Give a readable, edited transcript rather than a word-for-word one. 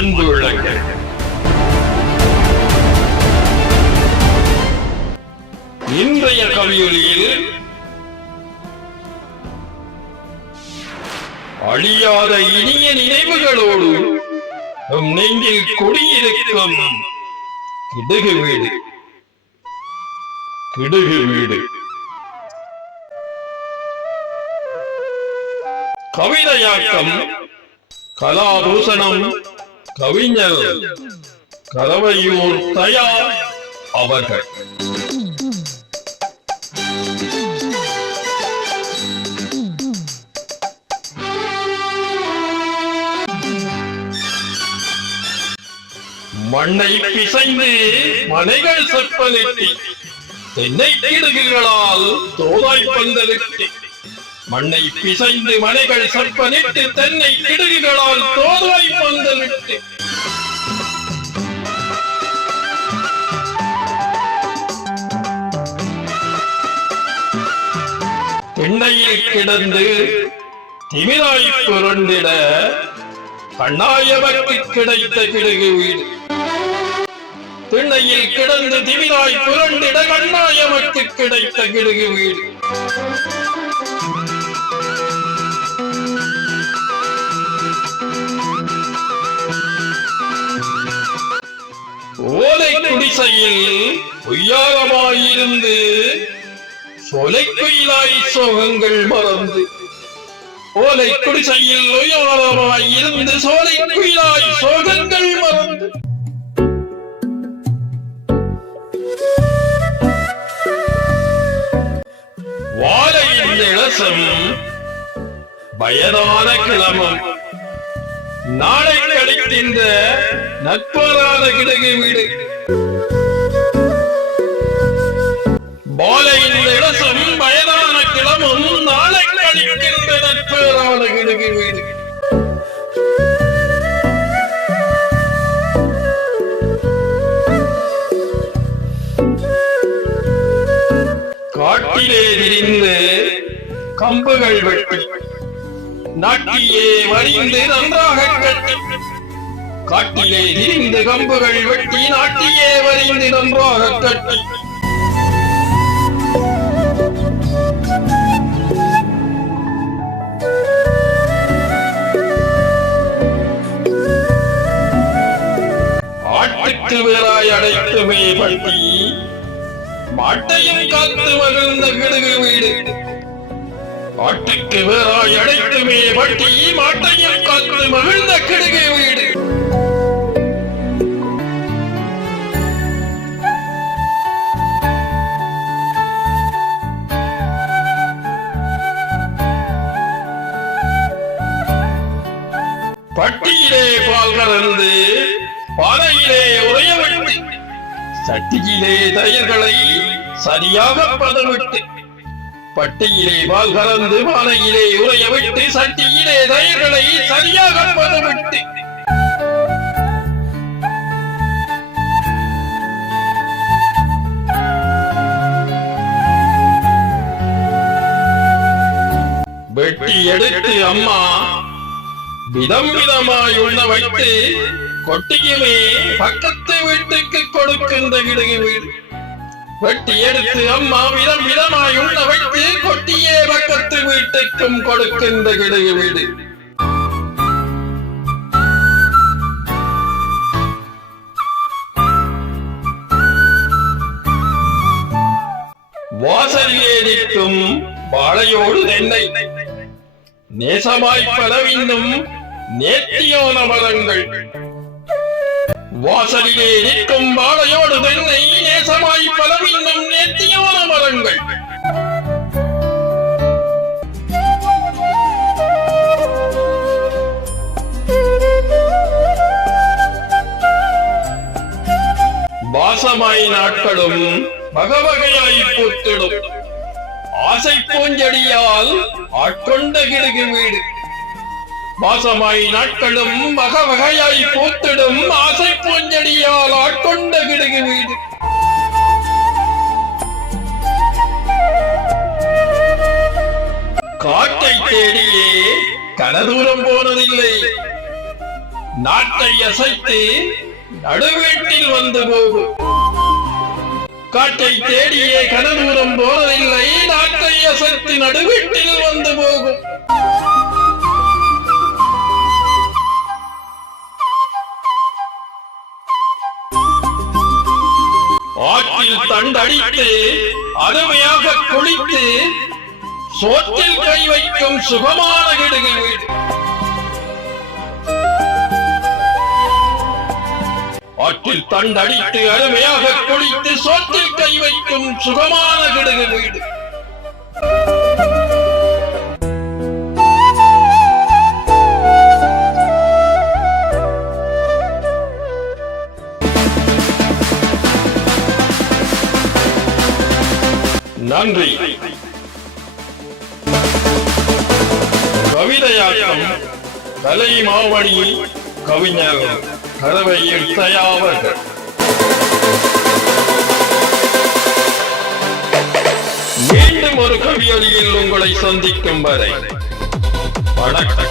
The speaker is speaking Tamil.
அன்பு விளக்க இன்றைய கவியொலியில் அழியாத இனிய நினைவுகளோடு நம் நெஞ்சில் குடியிருக்கும் கிடுகு வீடு கவிதையாக்கம் கலாபூசணம் கவிஞர் கரவையூர் தயா அவர்கள். மண்ணை பிசைந்து மனைகள் செப்பலிட்டு தென்னை கிடுகுகளால் தோதாய் பந்தலிட்டு மண்ணை பிசைந்து மனைகள் செப்பனிட்டு தென்னை கிடுகுகளால் தோதாய் பந்தலிட்டு திண்ணையில் கிடந்து திமிராய் புரண்டிட கண்ணாயவர்க்கு கிடைத்த கிடுகு வீடு. திண்ணையில் கிடந்து திமிராய் புரண்டிட கண்ணாயவர்க்கு கிடைத்த கிடுகு வீடு. ஓலை குடிசையில் உய்யாரமாயிருந்து சொலைக்குயிலாய் சோகங்கள் மறந்து ஓலை குடிசையில் உய்யாரமாயிருந்து சோலைக்குயிலாய் சோகங்கள் மறந்து வாழையின் இளசம் வயதான கிளமம் நாளை கிடைக்கின்ற நட்பரான கிடுகு வீடு. வாழையின் இளசம் வயதான கிளமும் நாளை கிடைக்கின்ற நட்பரான கிடுகு வீடு. காட்டிலே விரிந்து கம்புகள் வெட்டி நாட்டியே வரிந்து நன்றாக கட்டி காட்டிலே விரிந்து கம்புகள் வெட்டி நாட்டியே வரிந்து நன்றாக கட்டி ஆட்டுக்கு வேறாய் அடைத்துமே பட்டி மாட்டையும் காத்து மகிழ்ந்த கிடுகு வீடு. ஆட்டுக்கு வேறாய் அடைத்துமே பட்டி மாட்டையும் காத்து மகிழ்ந்த கிடுகு வீடு. பட்டியிலே பால் கலந்து பானையிலே உறைய விட்டு சட்டியிலே தயிர்களை சரியாக பதவிட்டு பட்டியிலே பால் கலந்து பானையிலே உறைய விட்டு சட்டியிலே தயிர்களை சரியாக பதவிட்டு வெட்டி எடுத்து அம்மா விதம் விதமாய் உண்ண வைத்து கொட்டியுமே பக்கத்து வீட்டுக்கு கொடுக்கின்ற கிடுகு வீடு. வெட்டி எடுத்து அம்மா விதம் விதமாய் உண்ண வைத்து கொட்டியே பக்கத்து வீட்டுக்கும் கொடுக்கின்ற கிடுகு வீடு. வாசலிலே நிற்கும் வாழையோடு தென்னை நேசமாய் பலவின்னும் நேர்த்தியான மரங்கள். வாசலிலே நிற்கும் வாழையோடு தென்னை நேசமாய் பலவின்னும் நேர்த்தியான மரங்கள். வாசமாய் நாட்களும் வகவகையாய் பூத்திடும் ஆசை பூஞ்செடியால் ஆட்கொண்ட கிடுகு வீடு. வாசமாய் நாட்களும் வகவகையாய் பூத்திடும் ஆசை பூஞ்செடியால் ஆட்கொண்ட கிடுகு வீடு. காட்டை தேடியே கனதூரம் போனதில்லை, நாட்டை அசைத்து நடுவீட்டில் வந்து போகும். காட்டை தேடியே கனதூரம் போவதில்லை, நாட்டை அசைத்து நடுவீட்டில் வந்து போகும். ஆற்றில் தண்டடித்து அருமையாக குளித்து சோற்றில் கை வைக்கும் சுகமான கிடுகு வீடு. ஆற்றில் தண்டடித்து அருமையாக குளித்து சோற்றில் கை வைக்கும் சுகமான கிடுகு வீடு. நன்றி. கவிதையாக்கம் கலை மாவணி கவிஞர் கரவையில் தயாவர்கள். மீண்டும் ஒரு கவியொலியில் உங்களை சந்திக்கும் வரை வணக்கம்.